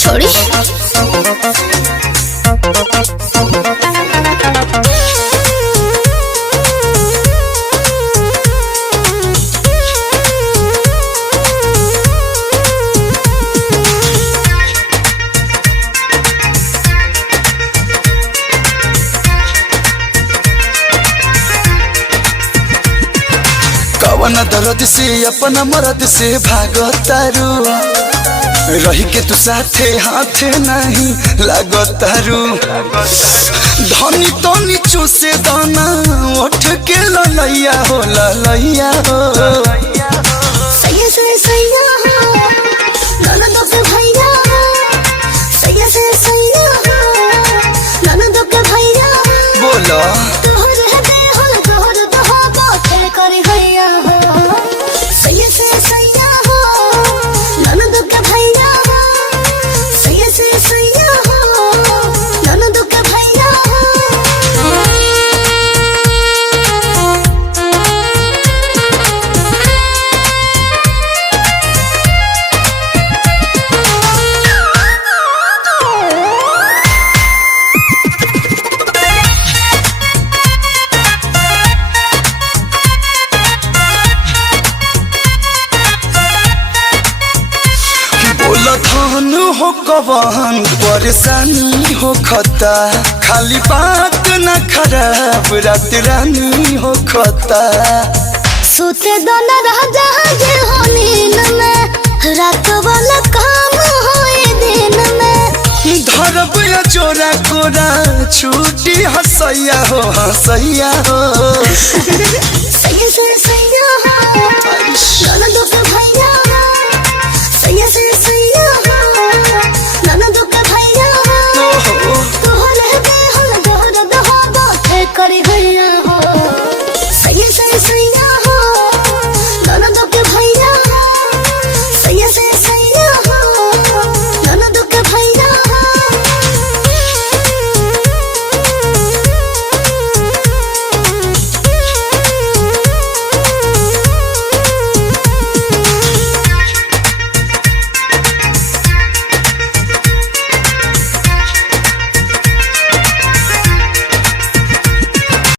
छोड़ी कवन दर्द से अपना मर्द से भागतारू रही के तू साथे हाथे नहीं लागतारू धनी तनी चूसे दाना उठ के ललैया हो ललैया हो सैया से सैया हो ननद के भैया सैया से सैया हो ननद के भैया बोलो तोहर हदे हो तोहर दहा बाते करे हैया हो सैया से सैया हो ननद के भैया सैया से सैया हो ननद के भैया धन हो कवन परेशानी हो खता खाली बात न खराब रात रानी हो खता सोते दोना राजा जे हो नींद में रात वाला काम होए दिन में धरब या चोरा कोरा छूटी हसैया हो